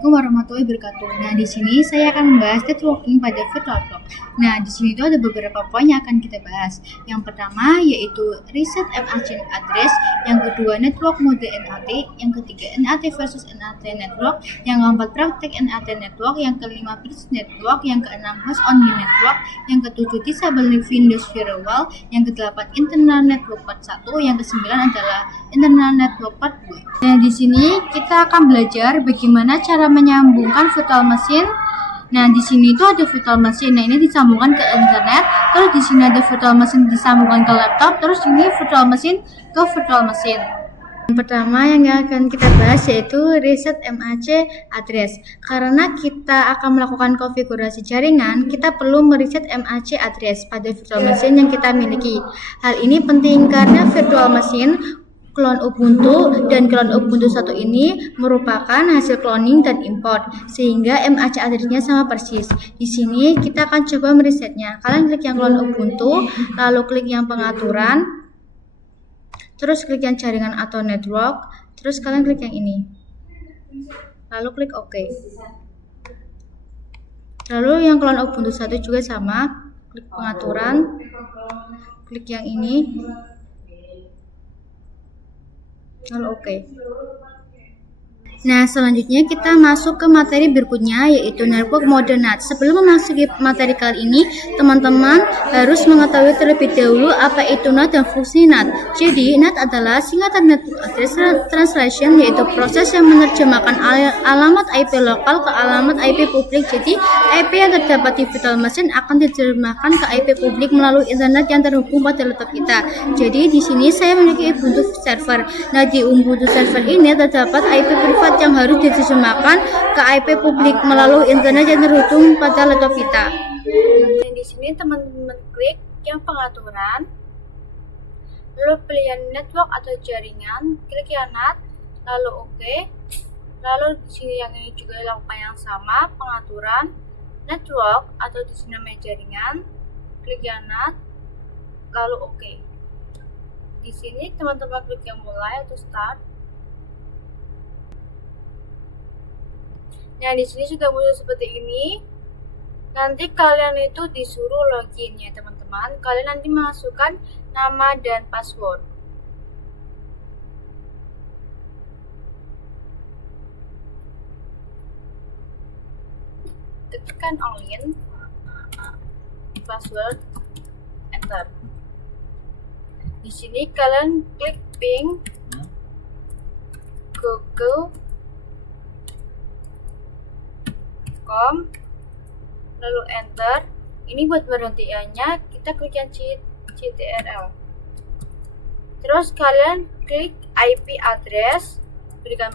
Assalamualaikum warahmatullahi wabarakatuh. Nah, di sini saya akan membahas networking pada VirtualTalk. Nah, di sini itu ada beberapa poin yang akan kita bahas. Yang pertama yaitu reset MAC address, yang kedua network mode NAT, yang ketiga NAT versus NAT network, yang keempat praktek NAT network, yang kelima bridge network, yang keenam host only network, yang ketujuh disable Windows firewall, yang kedelapan internal network part 1, yang kesembilan adalah internal network part 2. Nah, di sini kita akan belajar bagaimana cara menyambungkan virtual machine. Nah, di sini itu ada virtual machine. Nah, ini disambungkan ke internet. Terus di sini ada virtual machine disambungkan ke laptop. Terus ini virtual machine ke virtual machine. Yang pertama yang akan kita bahas yaitu reset MAC address. Karena kita akan melakukan konfigurasi jaringan, kita perlu mereset MAC address pada virtual machine yang kita miliki. Hal ini penting karena virtual machine clone Ubuntu dan clone Ubuntu 1 ini merupakan hasil cloning dan import, sehingga MAC address-nya sama persis. Di sini kita akan coba meresetnya. Kalian klik yang clone Ubuntu, lalu klik yang pengaturan, terus klik yang jaringan atau network, terus kalian klik yang ini, lalu klik OK. Lalu yang clone Ubuntu 1 juga sama, klik pengaturan, klik yang ini, lalu OK. Nah, selanjutnya kita masuk ke materi berikutnya yaitu network mode NAT. Sebelum memasuki materi kali ini, teman-teman harus mengetahui terlebih dahulu apa itu NAT dan fungsi NAT. Jadi, NAT adalah singkatan Network Address Translation, yaitu proses yang menerjemahkan alamat IP lokal ke alamat IP publik. Jadi, IP yang terdapat di virtual machine akan diterjemahkan ke IP publik melalui internet yang terhubung pada laptop kita. Jadi, di sini saya memiliki Ubuntu server. Nah, di Ubuntu server ini terdapat IP privat yang harus diterjemahkan ke IP publik melalui internet yang terhubung pada laptop kita. Dan di sini teman-teman klik yang pengaturan, lalu pilihan network atau jaringan, klik yang NAT, lalu OK. Lalu di sini yang ini juga lakukan yang sama, pengaturan, network atau di sini namanya jaringan, klik yang NAT, lalu OK. Di sini teman-teman klik yang mulai atau start. Nah, di sini sudah muncul seperti ini. Nanti kalian itu disuruh login ya, teman-teman. Kalian nanti masukkan nama dan password. Tekan login, password, enter. Di sini kalian klik Bing, Google, lalu enter. Ini buat penantiannya kita klik yang CTRL. Terus kalian klik IP address, berikan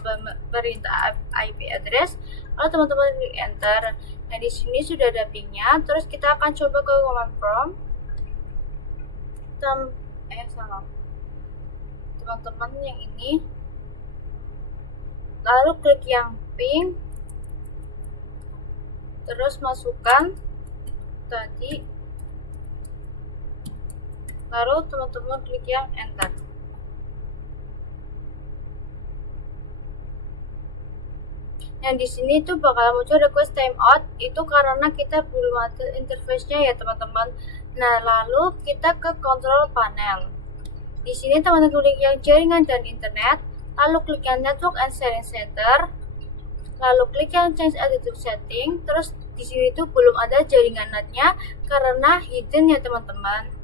perintah IP address, lalu teman-teman klik enter. Nah, di sini sudah ada pingnya. Terus kita akan coba ke command prompt. Teman-teman yang ini, lalu klik yang ping, terus masukkan tadi, lalu teman-teman klik yang enter. Yang di sini tuh bakal muncul request timeout, itu karena kita belum ada interface-nya ya, teman-teman. Nah, lalu kita ke control panel. Di sini teman-teman klik yang jaringan dan internet, lalu klik yang network and sharing center, lalu klik yang change attitude setting. Terus di sini tuh belum ada jaringan NAT-nya karena hidden ya, teman-teman.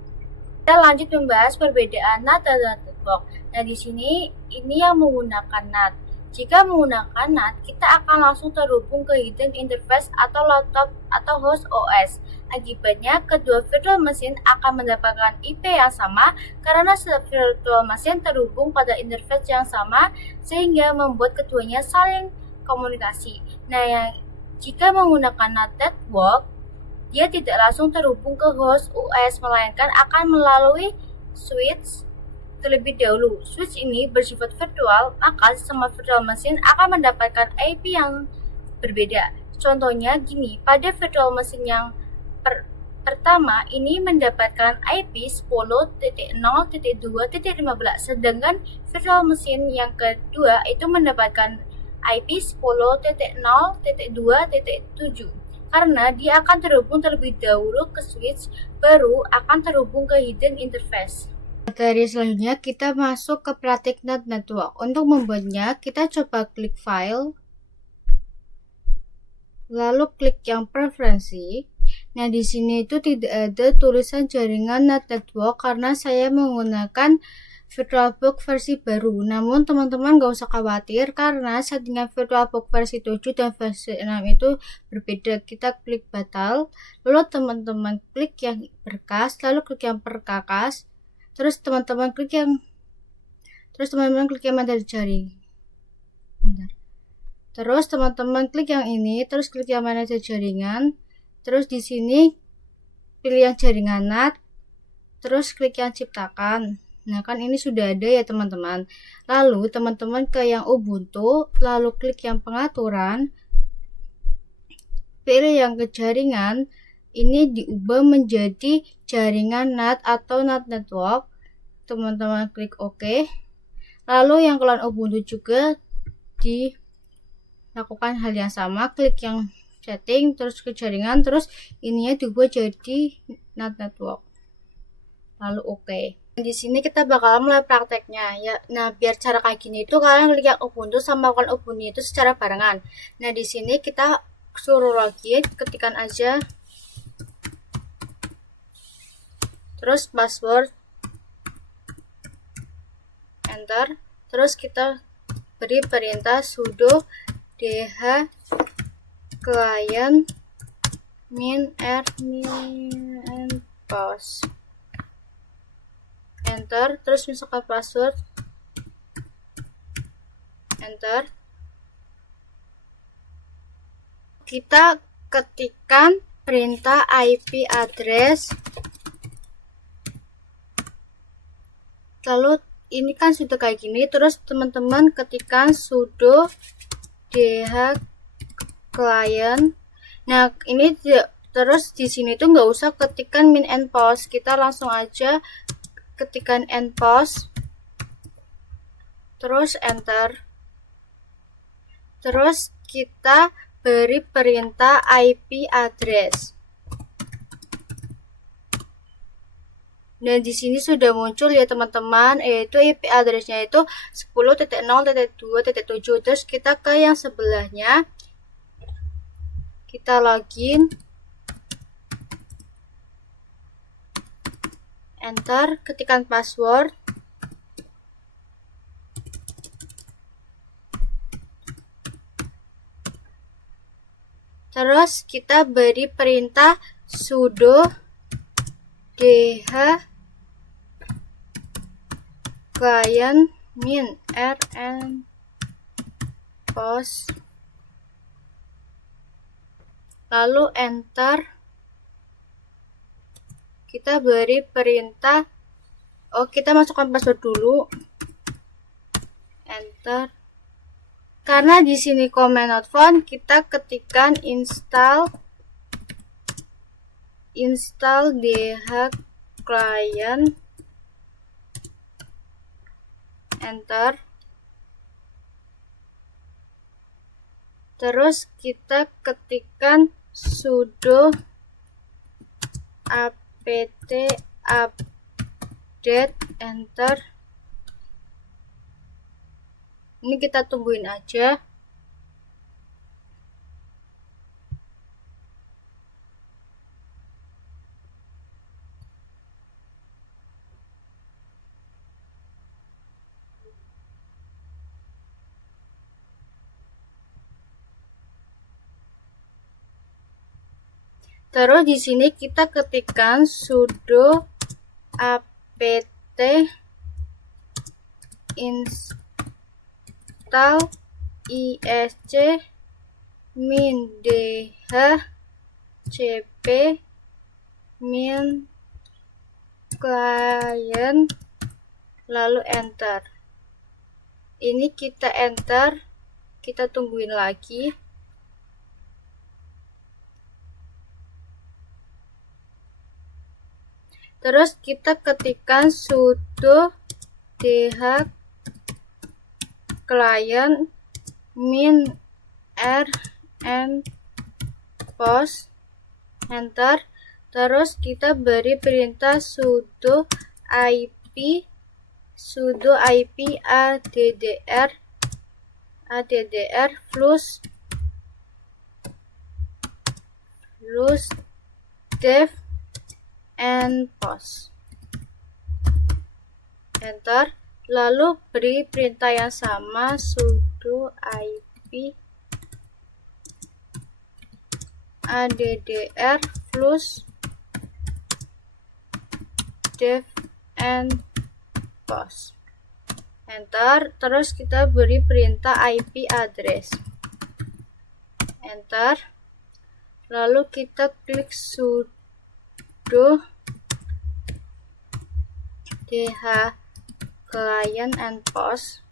Kita lanjut membahas perbedaan NAT dan network. Nah, di sini ini yang menggunakan NAT. Jika menggunakan NAT, kita akan langsung terhubung ke hidden interface atau laptop atau host OS. Akibatnya, kedua virtual machine akan mendapatkan IP yang sama karena setiap virtual machine terhubung pada interface yang sama, sehingga membuat keduanya saling komunikasi. Nah, jika menggunakan NAT network, dia tidak langsung terhubung ke host OS, melainkan akan melalui switch terlebih dahulu. Switch ini bersifat virtual, maka semua virtual machine akan mendapatkan IP yang berbeda. Contohnya gini, pada virtual machine yang pertama ini mendapatkan IP 10.0.2.15, sedangkan virtual machine yang kedua itu mendapatkan IP 10.0.2.7 karena dia akan terhubung terlebih dahulu ke switch, baru akan terhubung ke hidden interface. Materi selanjutnya kita masuk ke praktik NAT network. Untuk membuatnya, kita coba klik file, lalu klik yang preferensi. Nah, di sini itu tidak ada tulisan jaringan NAT network karena saya menggunakan VirtualBox versi baru. Namun teman-teman gak usah khawatir karena settingan VirtualBox versi 7 dan versi 6 itu berbeda. Kita klik batal, lalu teman-teman klik yang berkas, lalu klik yang perkakas, terus teman-teman klik yang materi jaring. Terus teman-teman klik yang ini, terus klik yang manajer jaringan, terus di sini pilih yang jaringan NAT, terus klik yang ciptakan. Nah, kan ini sudah ada ya teman-teman. Lalu teman-teman ke yang Ubuntu, lalu klik yang pengaturan, pilih yang ke jaringan, ini diubah menjadi jaringan NAT atau NAT network. Teman-teman klik OK. Lalu yang klon Ubuntu juga dilakukan hal yang sama, klik yang setting, terus ke jaringan, terus ininya diubah jadi NAT network. Lalu OK. Di sini kita bakal mulai prakteknya ya. Nah, biar cara kayak gini itu kalian klik yang Ubuntu sama klon Ubuntu itu secara barengan. Nah, di sini kita suruh login, ketikan aja terus password, enter, terus kita beri perintah sudo dh client min r min post, enter, terus masukkan password, enter. Kita ketikkan perintah IP address, lalu ini kan sudah kayak gini, terus teman-teman ketikkan sudo dh client. Nah, ini terus di sini tuh nggak usah ketikkan min and post, kita langsung aja ketikkan and post, terus enter, terus kita beri perintah IP address. Dan di sini sudah muncul ya teman-teman, yaitu IP addressnya itu 10.0.2.7. Terus kita ke yang sebelahnya, kita login, enter, ketikkan password, terus kita beri perintah sudo dh client min r and post, lalu enter. Kita beri perintah, kita masukkan password dulu, enter. Karena di sini command not found, kita ketikkan install dh client, enter. Terus kita ketikkan sudo apt update, enter. Ini kita tungguin aja. Terus di sini kita ketikkan sudo apt install isc min dh cp min client, lalu enter. Ini kita enter, kita tungguin lagi. Terus kita ketikkan sudo dh client min r and post, enter. Terus kita beri perintah sudo ip addr plus dev and post, enter. Lalu beri perintah yang sama sudo ip addr plus dev and post, enter. Terus kita beri perintah IP address, enter. Lalu kita klik sudo dh client and post,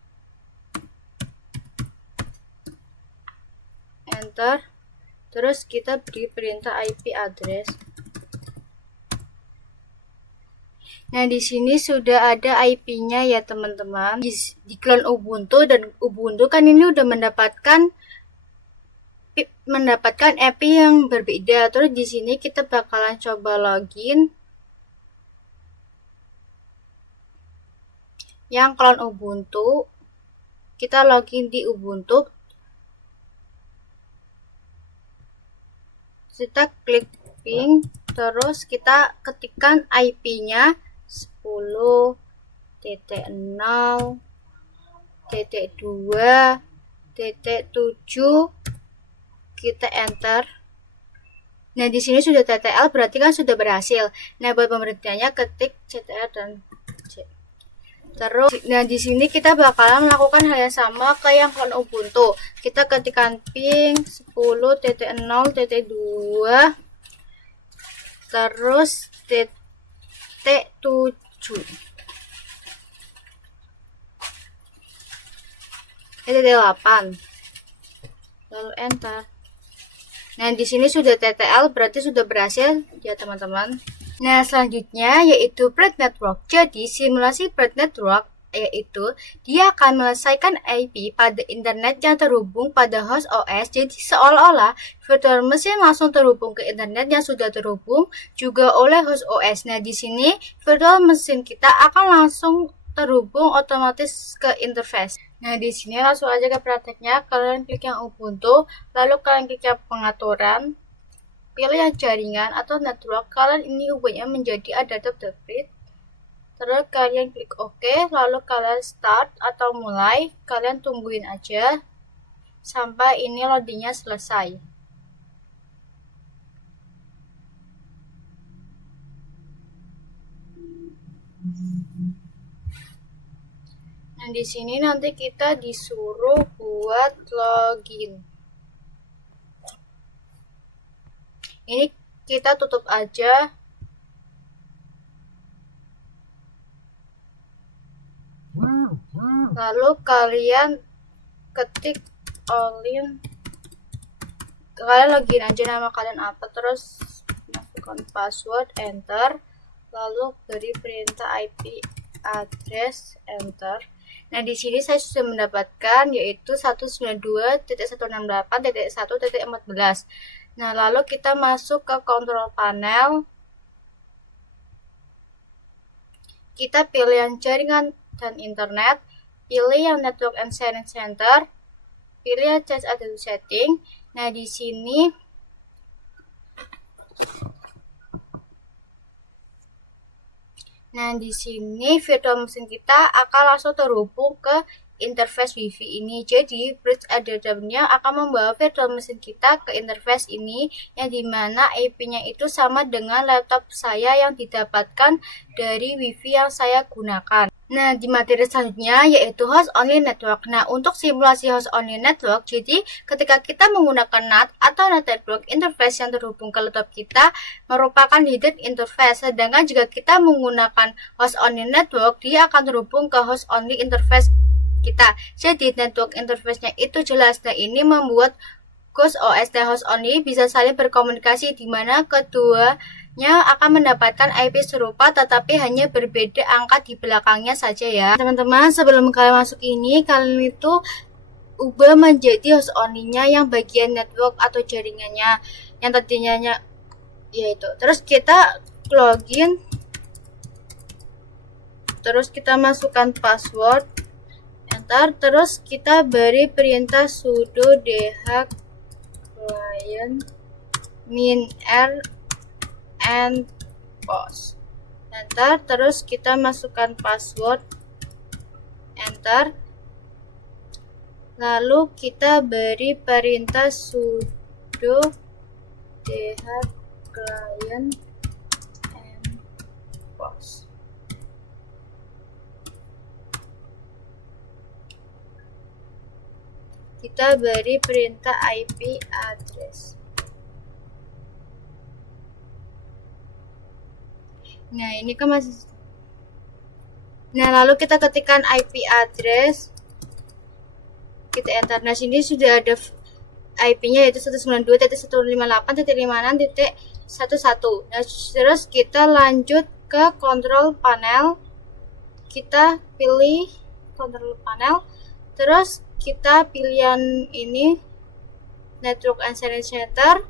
enter. Terus kita beri perintah IP address. Nah, di sini sudah ada IP-nya ya teman-teman. Di clone Ubuntu, dan Ubuntu kan ini udah mendapatkan IP yang berbeda. Terus di sini kita bakalan coba login yang clone Ubuntu. Kita login di Ubuntu. Kita klik ping, terus kita ketikkan IP-nya 10.0.2.7, kita enter. Nah, di sini sudah TTL, berarti kan sudah berhasil. Nah, buat pemberhentiannya ketik CTR dan C. Terus, nah di sini kita bakalan melakukan hal yang sama kayak yang clone Ubuntu. Kita ketikkan ping 10.0.2 terus TT7 TT8, lalu enter. Nah, di sini sudah TTL, berarti sudah berhasil ya teman-teman. Nah, selanjutnya yaitu Bread Network. Jadi, simulasi Bread Network yaitu dia akan menyelesaikan IP pada internet yang terhubung pada host OS. Jadi seolah-olah virtual machine langsung terhubung ke internet yang sudah terhubung juga oleh host OS. Nah, di sini virtual machine kita akan langsung terhubung otomatis ke interface. Nah, di sini langsung aja ke prakteknya. Kalian klik yang Ubuntu, lalu kalian klik yang pengaturan, pilih yang jaringan atau network. Kalian ini ubahnya menjadi adaptive device. Terus kalian klik OK, lalu kalian start atau mulai. Kalian tungguin aja sampai ini loadingnya selesai. Nah, di sini nanti kita disuruh buat login. Ini kita tutup aja. Lalu kalian ketik login. Kalian login aja nama kalian apa, terus masukkan password, enter. Lalu beri perintah IP address, enter. Nah, di sini saya sudah mendapatkan yaitu 192.168.1.14. Nah, lalu kita masuk ke control panel. Kita pilih yang jaringan dan internet, pilih yang network and sharing center, pilih yang change adaptive setting. Nah, di sini virtual machine kita akan langsung terhubung ke interface WiFi ini. Jadi bridge adapternya akan membawa virtual machine kita ke interface ini, yang dimana IP-nya itu sama dengan laptop saya yang didapatkan dari WiFi yang saya gunakan. Nah, di materi selanjutnya yaitu host only network. Nah, untuk simulasi host only network, jadi ketika kita menggunakan NAT atau NAT network interface yang terhubung ke laptop kita merupakan hidden interface. Sedangkan jika kita menggunakan host only network, dia akan terhubung ke host only interface kita. Jadi network interface-nya itu jelas. Nah, ini membuat host OS dan host only bisa saling berkomunikasi, di mana keduanya akan mendapatkan IP serupa tetapi hanya berbeda angka di belakangnya saja ya. Teman-teman, sebelum kalian masuk ini, kalian itu ubah menjadi host only-nya yang bagian network atau jaringannya yang tadinya yaitu. Terus kita login, terus kita masukkan password, enter, terus kita beri perintah sudo dh client -r and post, enter, terus kita masukkan password, enter, lalu kita beri perintah sudo dh client and post. Kita beri perintah IP address. Nah, ini kan masih. Nah, lalu kita ketikkan IP address. Kita enter. Nah, sini sudah ada IP-nya yaitu 192.158.56.11. Nah, terus kita lanjut ke control panel. Kita pilih control panel. Terus kita pilihan ini network and sharing center,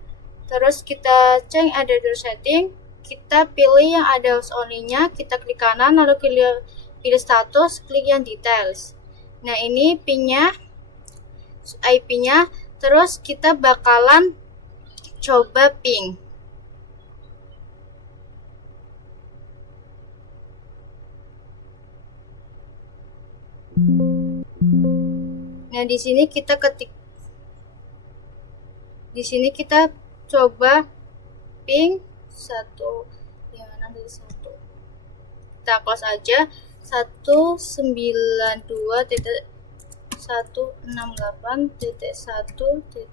terus kita change adapter setting, kita pilih yang ada host only-nya, kita klik kanan, lalu pilih status, klik yang details. Nah, ini pin-nya, IP-nya, terus kita bakalan coba ping. Nah, di sini kita coba ping 1.1. Kita close aja. 192.168.1.56.1.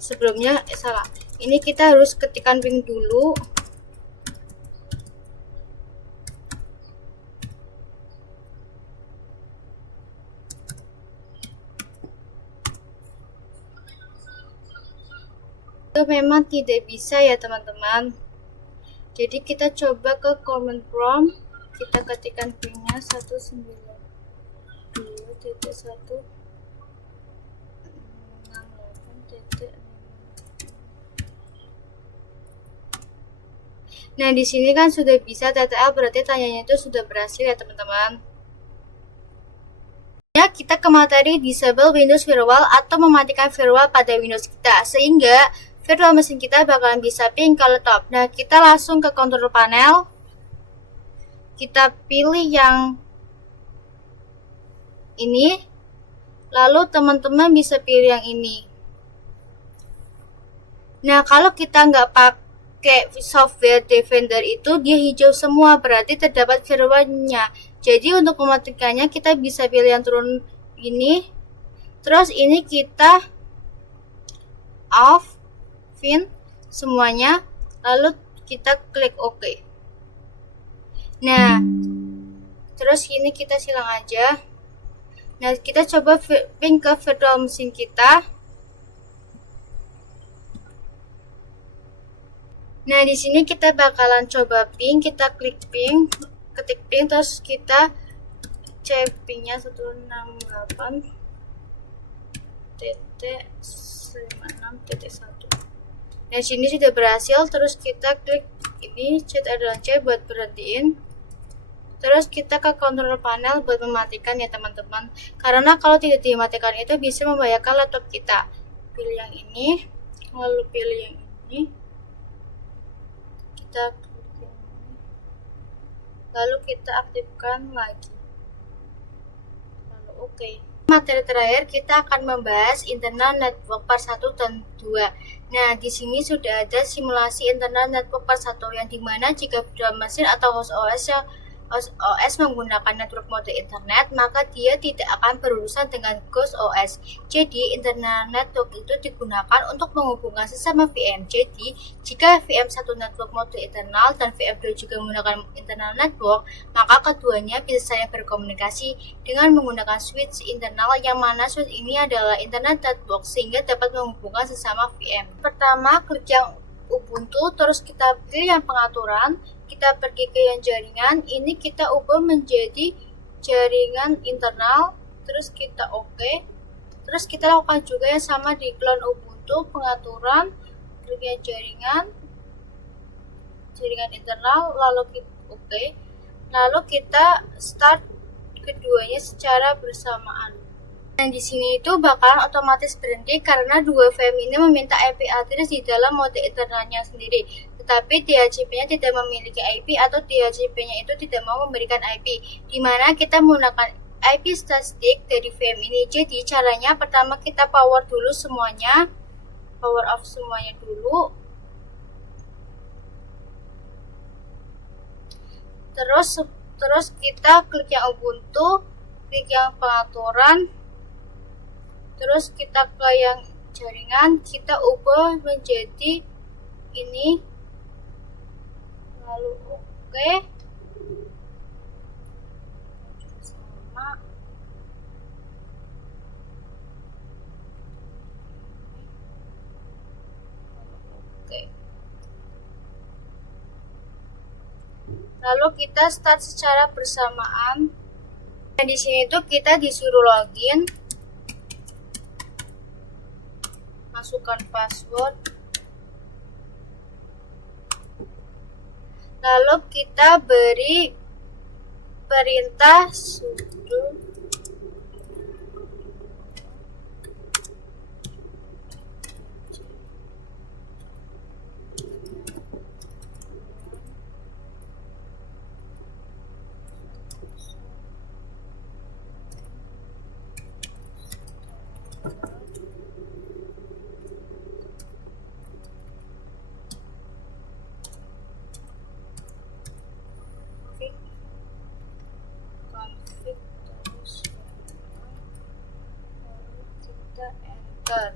Sebelumnya salah. Ini kita harus ketikkan ping dulu. Itu memang tidak bisa ya teman-teman. Jadi kita coba ke command prompt, kita ketikkan pin-nya 192.168.1. Nah, di sini kan sudah bisa TTL, berarti tanyanya itu sudah berhasil ya teman-teman. Ya, kita ke materi disable Windows Firewall atau mematikan firewall pada Windows kita, sehingga virtual machine kita bakalan bisa ping ke laptop. Nah, kita langsung ke control panel. Kita pilih yang ini. Lalu teman-teman bisa pilih yang ini. Nah, kalau kita nggak pakai software Defender itu, dia hijau semua, berarti terdapat firewall-nya. Jadi untuk mematikannya kita bisa pilih yang turun ini. Terus ini kita off semuanya, lalu kita klik OK. Nah, terus ini kita silang aja. Nah, kita coba ping ke virtual machine kita. Nah, di sini kita bakalan coba ping, kita klik ping, ketik ping, terus kita cek pingnya 168.56.1. Nah, sini sudah berhasil. Terus kita klik ini chat adalah C buat berhentiin. Terus kita ke control panel buat mematikan ya teman-teman. Karena kalau tidak dimatikan itu bisa membahayakan laptop kita. Pilih yang ini, lalu pilih yang ini. Kita klik yang ini. Lalu kita aktifkan lagi. Lalu oke. Materi terakhir kita akan membahas internal network part 1 dan 2. Nah, di sini sudah ada simulasi internal network part 1 yang dimana jika virtual machine atau host OS menggunakan network mode internet, maka dia tidak akan berurusan dengan ghost OS. Jadi, internal network itu digunakan untuk menghubungkan sesama VM. Jadi, jika VM1 network mode internal dan VM2 juga menggunakan internal network, maka keduanya bisa saling berkomunikasi dengan menggunakan switch internal, yang mana switch ini adalah internet network sehingga dapat menghubungkan sesama VM. Pertama, klik yang Ubuntu, terus kita pilih yang pengaturan, kita pergi ke yang jaringan, ini kita ubah menjadi jaringan internal, terus kita oke. Terus kita lakukan juga yang sama di clone Ubuntu, pengaturan, klik yang jaringan internal, lalu kita oke. Lalu kita start keduanya secara bersamaan. Dan di sini itu bakalan otomatis berhenti karena dua VM ini meminta IP address di dalam mode internalnya sendiri. Tetapi DHCP-nya tidak memiliki IP atau DHCP-nya itu tidak mau memberikan IP, di mana kita menggunakan IP statistik dari VM ini. Jadi caranya pertama kita power dulu semuanya, power off semuanya dulu. Terus kita klik yang Ubuntu, klik yang pengaturan, terus kita ke yang jaringan, kita ubah menjadi ini, lalu oke. Sama. Oke. Lalu kita start secara bersamaan. Dan di sini tuh kita disuruh login, masukkan password, lalu kita beri perintah sudo config, terus lalu kita enter.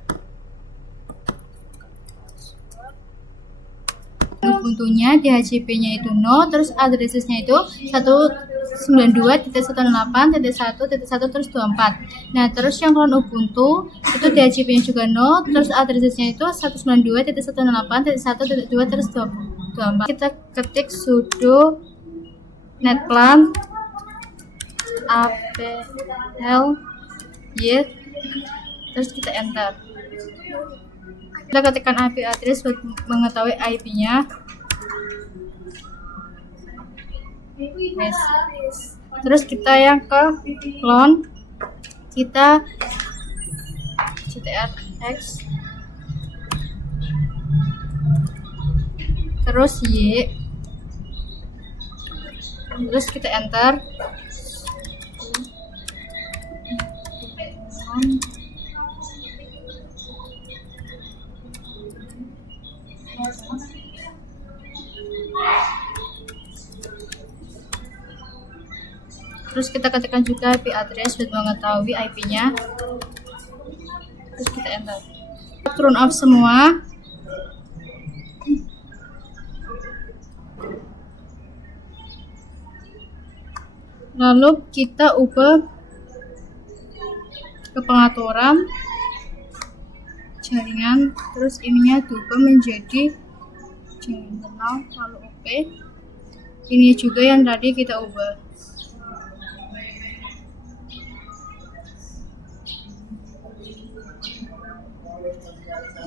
Ubuntunya DHCP-nya itu 0, terus address-nya itu 192.168.1.1 terus 24. Nah, terus yang clone Ubuntu itu DHCP-nya juga 0, terus address-nya itu 192.168.1.2 terus 24. Kita ketik sudo netplan apl y, terus kita enter. Kita ketikkan IP address buat mengetahui IP-nya. Terus kita yang ke clone, kita ctrx, terus y, terus kita enter. Terus kita ketikkan juga IP address buat mengetahui IP-nya. Terus kita enter. Turn off semua. Lalu kita ubah ke pengaturan jaringan, terus ininya diubah menjadi jaringan internal, lalu oke. Ini juga yang tadi kita ubah.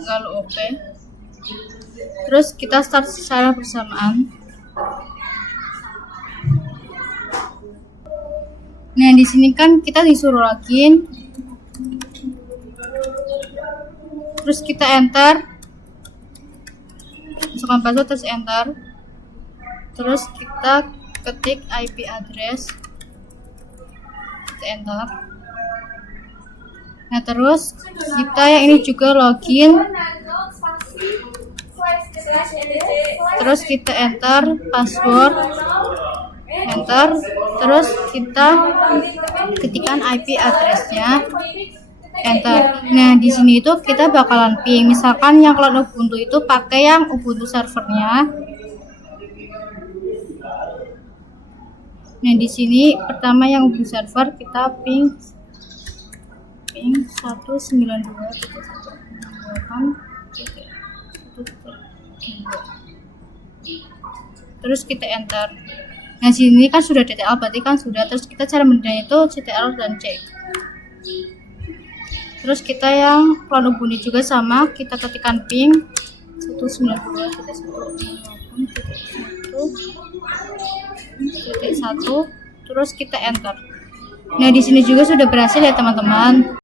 Lalu oke. Terus kita start secara bersamaan. Nah, di sini kan kita disuruh login. Terus kita enter. Masukkan password, terus enter. Terus kita ketik IP address. Kita enter. Nah, terus kita yang ini juga login. Terus kita enter password, enter, terus kita ketikkan IP addressnya, enter. Nah, di sini itu kita bakalan ping. Misalkan yang clone Ubuntu itu pakai yang Ubuntu servernya. Nah, di sini pertama yang Ubuntu server kita ping 192.168.1.1. Terus kita enter. Nah sini kan sudah DTL, berarti kan sudah. Terus kita cara mendapatkannya itu CTRL dan C. Terus kita yang clone Ubuntu juga sama, kita ketikkan ping 192.1.1.1, terus kita enter. Nah di sini juga sudah berhasil ya teman-teman.